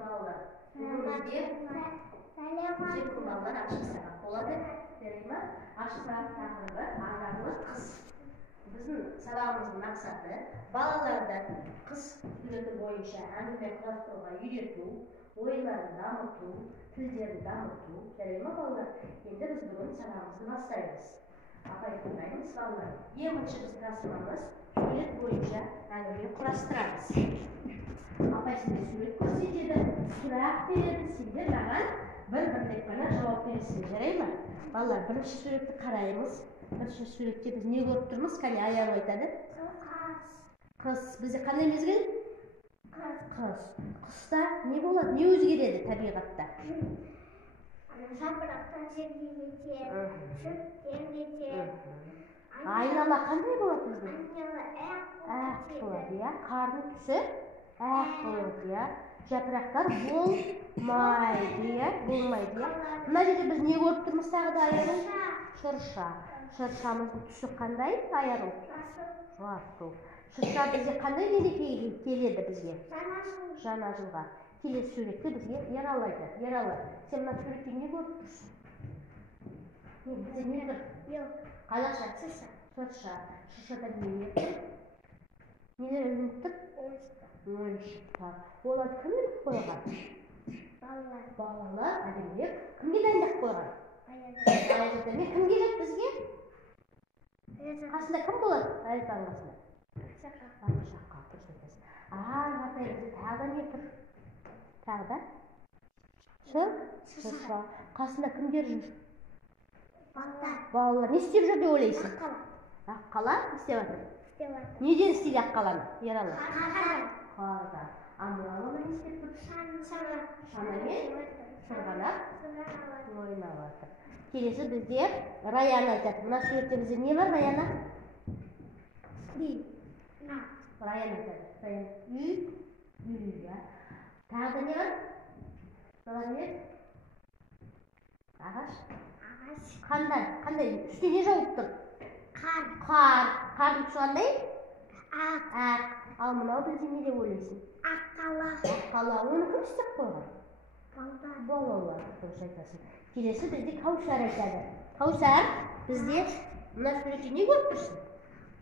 балалар. Бүгін балалар ашық сағат болады. Ашық сағат тақырыбы ағарлы қыс. Біздің сабағымыздың мақсаты балаларды қыс суреті бойынша әңгіме құрастыруға үйрету, ойларын дамыту, тілдерін дамыту. Жарай ма балалар? Енді біз бүгін сабағымызды бастаймыз. Апай тыңдаймыз балалар. Ең бірінші біз тапсырмамыз сурет бойынша әңгіме құрастырамыз. Апай сізге сурет көрсетеді, сұрақ береді, сендер маған бір-бірлеп қана жауап бересіңдер. Жарай ма? Балалар, бірінші суретті қараймыз. Бірінші суретте біз не көріп тұрмыз? Қане аяғы айтады? Қыс. Бізде қандай мезгіл? Қыс. Қыста не болады? Не өзгереді табиғатта? Жапырақтан жерге кетеді, шөп кетеді. Айнала қандай болады бізде? Айнала ақ болады, иә. Қардың түсі ақ болады, иә. Жапырақтар болмайды, иә. Болмайды, иә. Мына жерде біз не көріп тұрмыз тағы да аяғын? Шырша. Шыршамыздың түсі қандай аяғы? Жасыл. Шырша бізде қандай мерекеге келеді бізге? Жаңа жылға. Келесі суретте бізге Ералы айтады. Ералы, сен мына суретте не көріп тұрсың? Бізде не тұр? Қалаша? Шырша. Шыршада не тұр? Нелер ілініп тұр? Ойыншықтар. Оларды кім іліп қойған? Балалар. Әдемілеп. Кімге дайындап қойған? Аяздармен кім келеді бізге? Қасында кім болады? Аяздардың қасында? Ақшаққа. Дұрыс айтасың. Арғатай бізде тағы да не тұр? Тағы да? Шырша. Қасында кімдер жүр? Балалар. Не істеп жүр деп ойлайсың? Аққала не істеп жатыр? Неден істейді аққаланы? Ералы. Қардан. Амыралы не істеп тұр? Шанамен сырғанап ойнап жатыр. Келесі бізде Раяна айтады. Мына суретте бізде не бар, Раяна? Раяна айтады. Үй. Тағы да не бар? Ағаш. Қандай? Үсте не жауып тұр? Қар. Қардың түсі қандай? Ақ. Ал мынау бізде не деп ойлайсың? Аққала. Оны кім істеп қойған? Балалар. Дұрыс айтасың. Келесі бізде Каусар айтады. Каусар, бізде мына суретте не көріп тұрсың?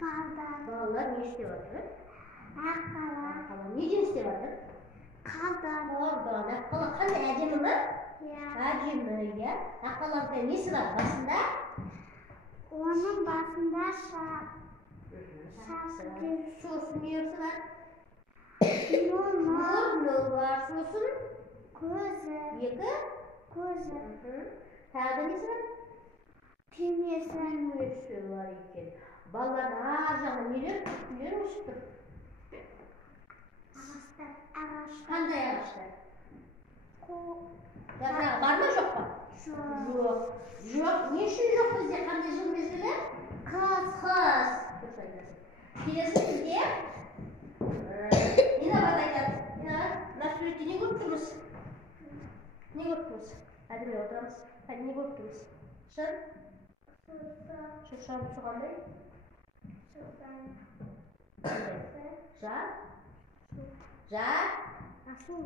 Балалар не істеп жатыр? Аққала. Неден істеп жатыр? Қардан. Аққала қандай әдемі ме? Әдемі, иә. Аққалардың несі бар? Басында? Оның басында шап. Сосын несі бар? Мұрны бар. Сосын? Көзі. Екі? Көзі. Тағы несі бар? Түймесі бар екен. Балалардың ар жағында нелер өсіп тұр? Ағаштар. Қандай ағаштар? Жапырағы бар ма, жоқ па? Жоқ. Не үшін жоқ бізде? Қандай жыл мезгілі? Қыс. Дұрыс айтасың. Келесі бізде Инабат айтады. Инабат, мына суретте не көріп тұрмыз? Не көріп тұрмыз? Әдемі отырамыз. Не көріп тұрмыз? Шыршаның түсі қандай? Жасыл.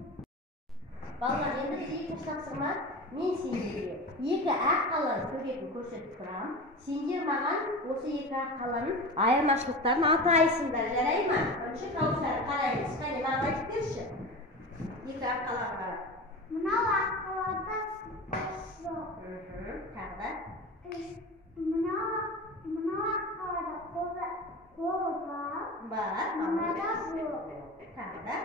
Балалар, енді біз екінші тапсырма. Мен сендерге екі аққаланың суретін көрсетіп тұрам. Сендер маған осы екі аққаланың айырмашылықтарын атайсыңдар. Жарай ма? Бірінші Каусар қараймыз. Қане, маған айтып берші. Екі аққалаға қарап. Мынау аққалада жоқ. Тағы да? Мынау аққалада қолы бар. Мынада жоқ. Тағы да?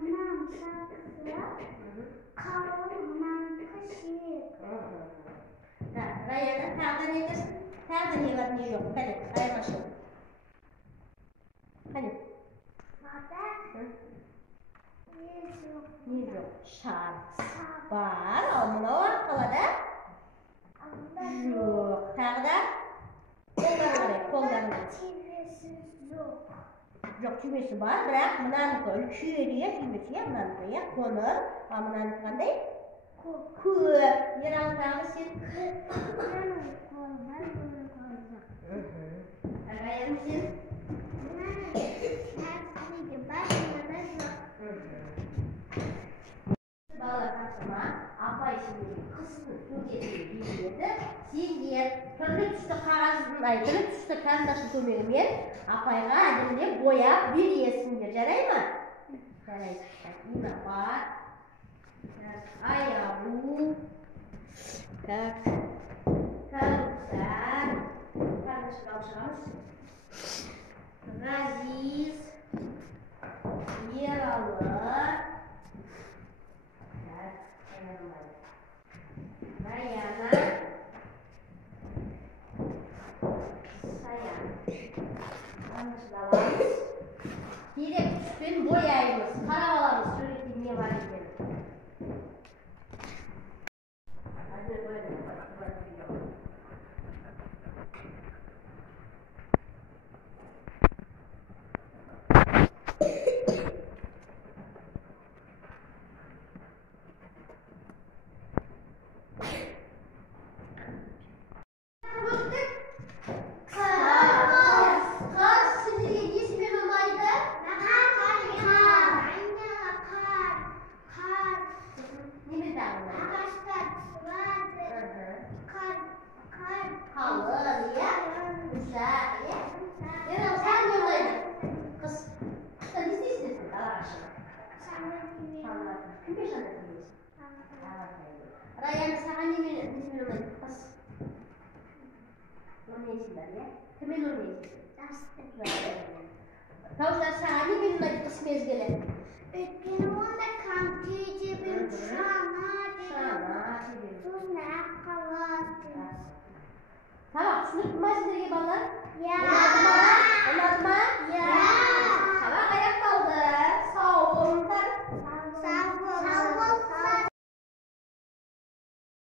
Мынаның шапкасы қалың, мынаның кішік. Раяна, тағы да не десін? Тағы да не бар, не жоқ? Қане, айырмашылық. Қане? Не жоқ? Шар бар, ал мынау аққалада? Жоқ. Тағы да? Қолдарына. Жоқ, түймесі бар, бірақ мынанікі үлкен, иә, түймесі, иә, мынанікі, иә, қоңыр, а мынанікі қандай? Көп. Ералы, тағы сен? Раяна, сен? üstte kardeşim kömeğimen apayga adimle boyap bir yesinler. Jaray mı? Jaray. Yine bak. Ayağı. Tak. Kalkar. Kardeşim kavuşamaz. Gaziz. Yaralı. Tak. Rayana. Sayan. Anlaşılamaz. Direkt üstün boyayımız, karavalarımız söylediğim var edelim. Hadi böyle Rayana sana ne bilmiyorum bas. O ne isimler ya? Kimin o ne isimler? Tavuklar sana ne bilmiyorum kız mezgele. Benim onda kantici bir şana Tamam, sınıf maçları gibi bana. Ya.